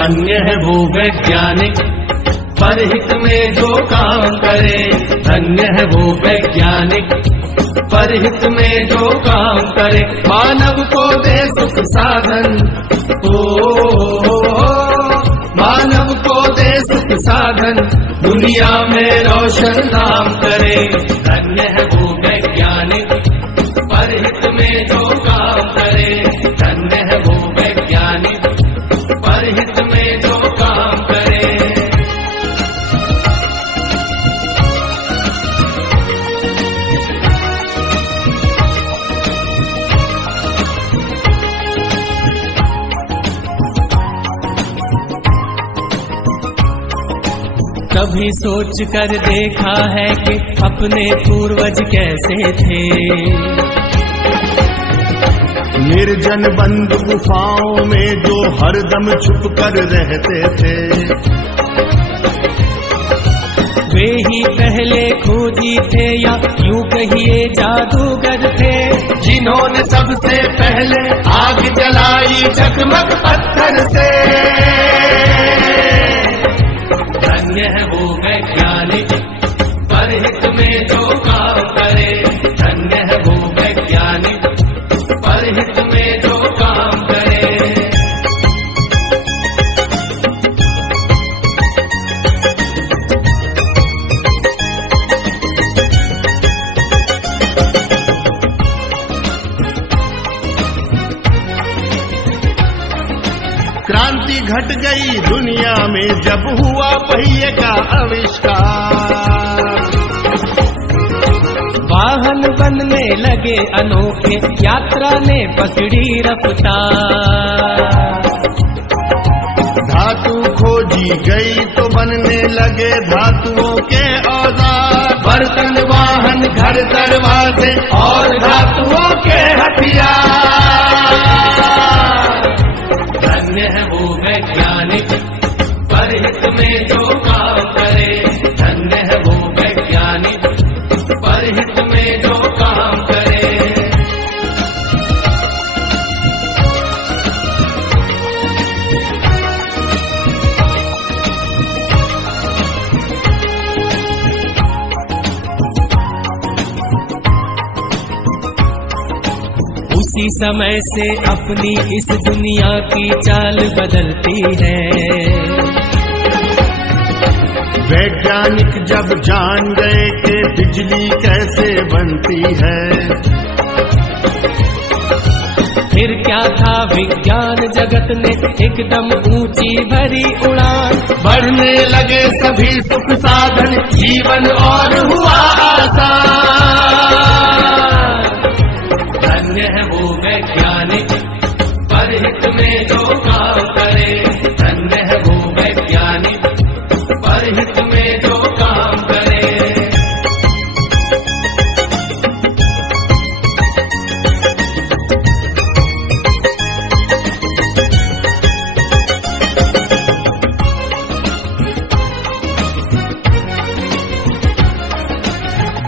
धन्य है वो वैज्ञानिक परहित में जो काम करे। धन्य है वो वैज्ञानिक परहित में जो काम करे। मानव को दे सुख साधन, मानव को दे सुख साधन, दुनिया में रोशन नाम करे। धन्य है वो वैज्ञानिक परहित में जो काम करे। धन्य है वो वैज्ञानिक परहित में जो काम करे। कभी सोच कर देखा है कि अपने पूर्वज कैसे थे। निर्जन बंद गुफाओं में जो हरदम छुप कर रहते थे। वे ही पहले खोजी थे या यूं कहिए जादूगर थे, जिन्होंने सबसे पहले आग जलाई चकमक पत्थर से। धन्य है वो वैज्ञानिक परहित में जो काम करे। धन्य है वो वैज्ञानिक परहित में जो काम करे। क्रांति घट गई दुनिया में जब हुआ पहिए का आविष्कार। वाहन बनने लगे अनोखे, यात्रा ने पकड़ी रफ्तार। धातु खोजी गई तो बनने लगे धातुओं के औजार। बर्तन वाहन घर दरवाजे और धातुओं के हथियार। धन्य है वो वैज्ञानिक परहित में जो काम करे। धन्य है वो वैज्ञानिक परहित में जो काम करे। उसी समय से अपनी इस दुनिया की चाल बदलती है। वैज्ञानिक जब जान गए कि बिजली कैसे बनती है। फिर क्या था विज्ञान जगत ने एकदम ऊंची भरी उड़ान। बढ़ने लगे सभी सुख साधन, जीवन और हुआ आसान। धन्य है वो वैज्ञानिक परहित में जो काम करे। धन्य है वो वैज्ञानिक परहित में जो काम करे।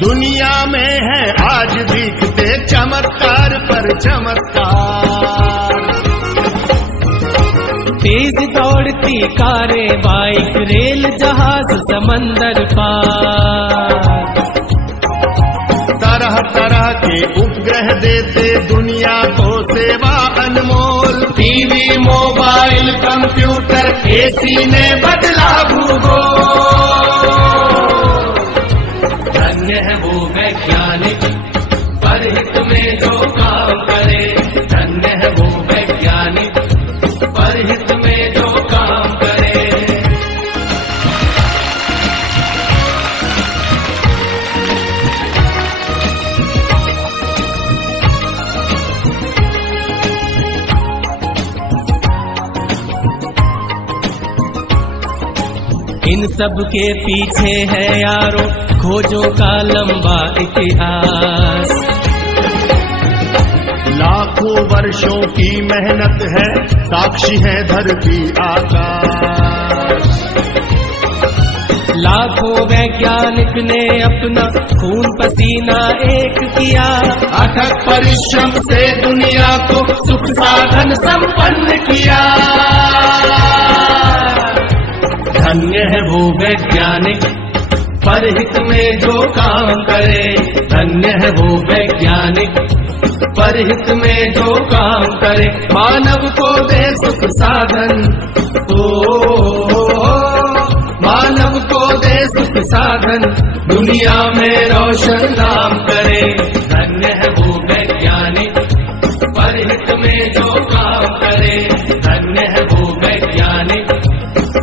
दुनिया में है आज दिखते चमत्कार पर चमत्कार। तेज दौड़ती कारें, बाइक, रेल, जहाज, समंदर पार। तरह तरह के उपग्रह देते दुनिया को सेवा अनमोल। टीवी, मोबाइल, कंप्यूटर, एसी ने बदला भूगोल। धन्य है वो वैज्ञानिक परहित में जो काम करे। धन्य है वो वैज्ञानिक परहित में जो काम करे। इन सब के पीछे है यारो खोजों का लंबा इतिहास। लाखों वर्षों की मेहनत है, साक्षी है धरती आकाश। लाखों वैज्ञानिक ने अपना खून पसीना एक किया। अथक परिश्रम से दुनिया को सुख साधन संपन्न किया। धन्य है वो वैज्ञानिक परहित में जो काम करे। धन्य है वो वैज्ञानिक परहित में जो काम करे। मानव को दे सुख साधन, मानव को दे सुख साधन, दुनिया में रोशन नाम करे। धन्य है वो वैज्ञानिक परहित में जो काम करे। धन्य है वो वैज्ञानिक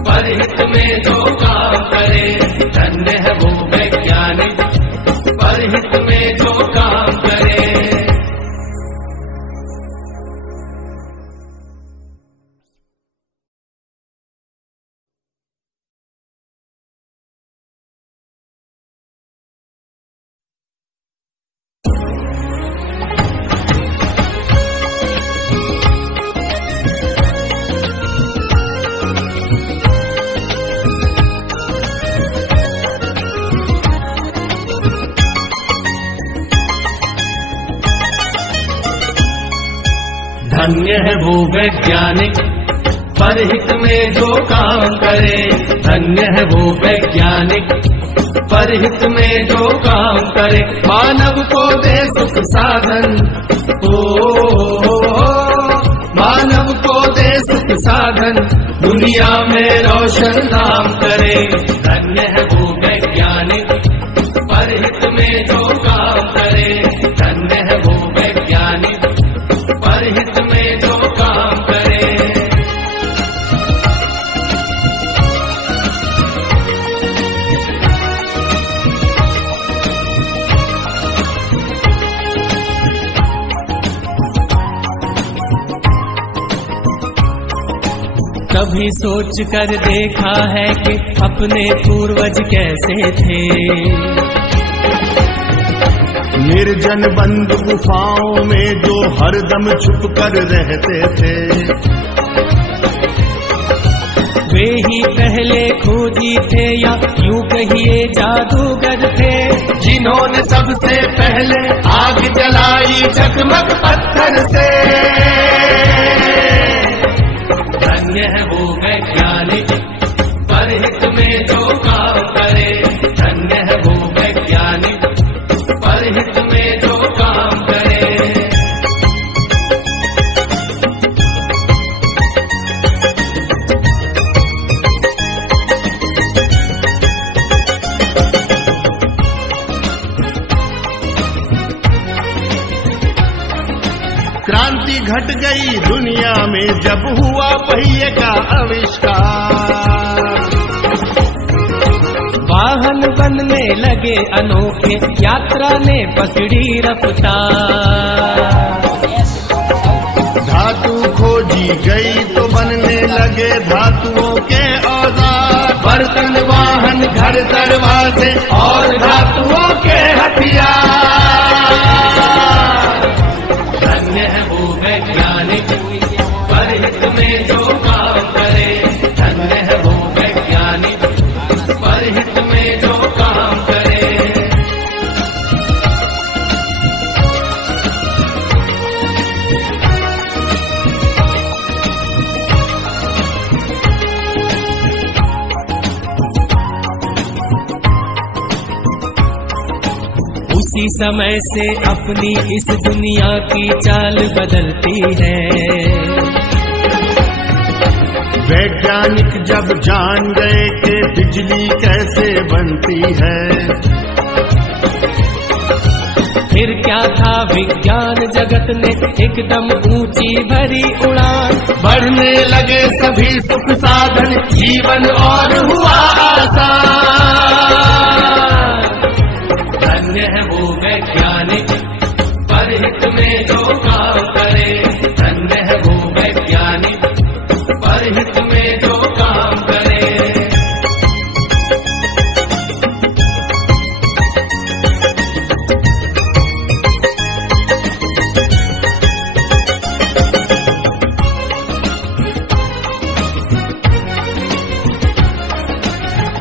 परहित में जो काम करे। धन्य है वो वैज्ञानिक परहित में जो काम करे। धन्य है वो वैज्ञानिक परहित में जो काम करे। धन्य है वो वैज्ञानिक परहित में जो काम करे। मानव को दे सुख साधन, मानव को दे सुख साधन, दुनिया में रोशन नाम करे। धन्य है वो वैज्ञानिक परहित में जो काम करे। धन्य है वो वैज्ञानिक परहित में जो काम करे। कभी सोच कर देखा है कि अपने पूर्वज कैसे थे। निर्जन बंद गुफाओं में जो हरदम छुप कर रहते थे। वे ही पहले खोजी थे या यूं कहिए जादूगर थे, जिन्होंने सबसे पहले आग जलाई चकमक पत्थर से। धन्य है वो वैज्ञानिक परहित में जो काम करे। धन्य है वो वैज्ञानिक परहित में जो काम करे। क्रांति घट गई दुनिया में जब हुआ पहिए का आविष्कार। वाहन बनने लगे अनोखे, यात्रा ने पकड़ी रफ्तार। धातु खोजी गई तो बनने लगे धातुओं के औजार। बर्तन वाहन घर दरवाजे और धातुओं के हथियार। धन्य है वो वैज्ञानिक परहित में जो काम करे। धन्य है वो वैज्ञानिक परहित में जो काम करे। उसी समय से अपनी इस दुनिया की चाल बदलती है। वैज्ञानिक जब जान गए कि बिजली कैसे बनती है। फिर क्या था विज्ञान जगत ने एकदम ऊंची भरी उड़ान। बढ़ने लगे सभी सुख साधन, जीवन और हुआ आसान। धन्य है वो वैज्ञानिक परहित में जो काम करे। धन्य है वो वैज्ञानिक परहित में जो काम करे।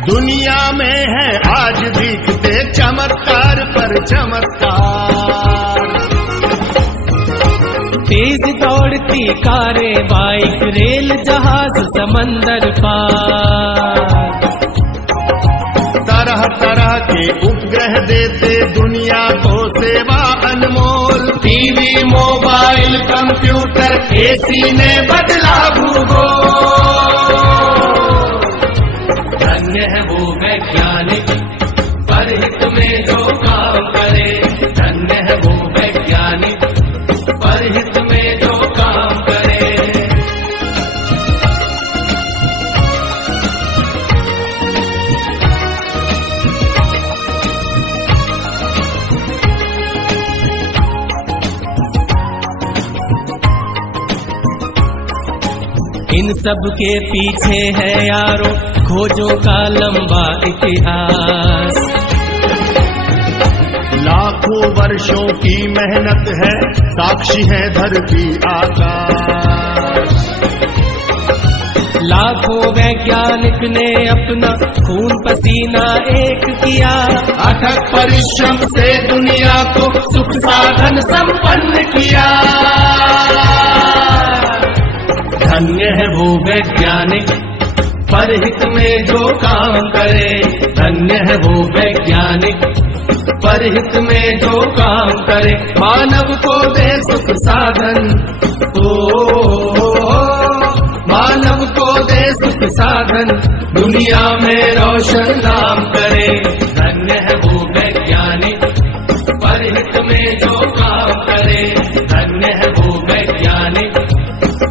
दुनिया में है आज दिखते चमत्कार पर चमत्कार। तेज दौड़ती कारें, बाइक, रेल, जहाज, समंदर पार। ये उपग्रह देते दुनिया को सेवा अनमोल। टीवी, मोबाइल, कंप्यूटर, एसी ने बदला भूगोल। धन्य है वो वैज्ञानिक परहित में जो काम करे। धन्य है वो वैज्ञानिक परहित में जो काम करे। इन सब के पीछे है यारो खोजों का लंबा इतिहास। लाखों वर्षों की मेहनत है, साक्षी है धरती आकाश। लाखों वैज्ञानिक ने अपना खून पसीना एक किया। अथक परिश्रम से दुनिया को सुख साधन संपन्न किया। धन्य है वो वैज्ञानिक परहित में जो काम करे। धन्य है वो वैज्ञानिक परहित में जो काम करे। मानव को दे सुख साधन, मानव को दे सुख साधन, दुनिया में रोशन नाम करे। धन्य है वो वैज्ञानिक परहित में जो काम करे। धन्य है वो वैज्ञानिक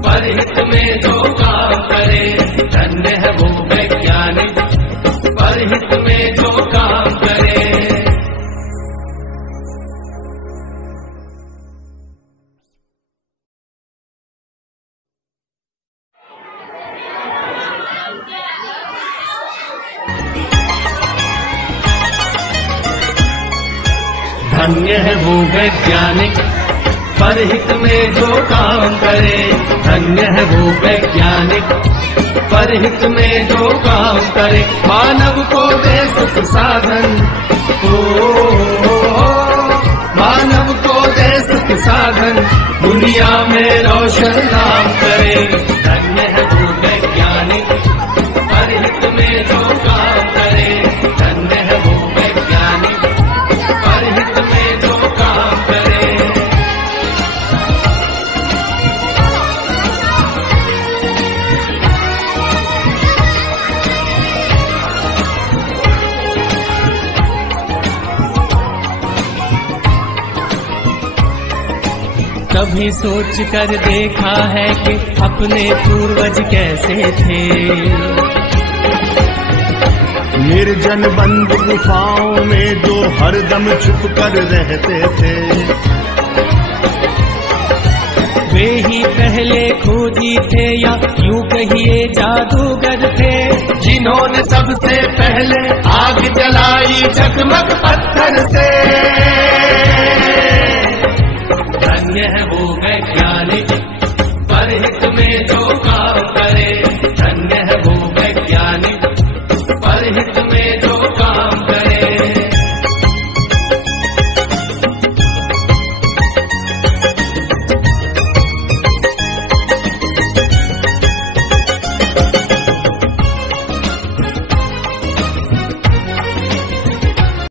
परहित में जो काम करे। धन्य है वो वैज्ञानिक परहित में जो काम करे। धन्य है वो वैज्ञानिक परहित में जो काम करे। धन्य है वो वैज्ञानिक परहित में जो काम करे। मानव को दे सुख साधन, मानव को दे सुख साधन, दुनिया में रोशन नाम करे। धन्य है वो वैज्ञानिक परहित में जो काम करे। धन्य है वो वैज्ञानिक परहित में जो काम करे। कभी सोच कर देखा है कि अपने पूर्वज कैसे थे। निर्जन बंद गुफाओं में जो हरदम छुप कर रहते थे। वे ही पहले खोजी थे या यूं कहिए जादूगर थे। जिन्होंने सबसे पहले आग जलाई जगमग पत्थर से। धन्य है वो वैज्ञानिक परहित में जो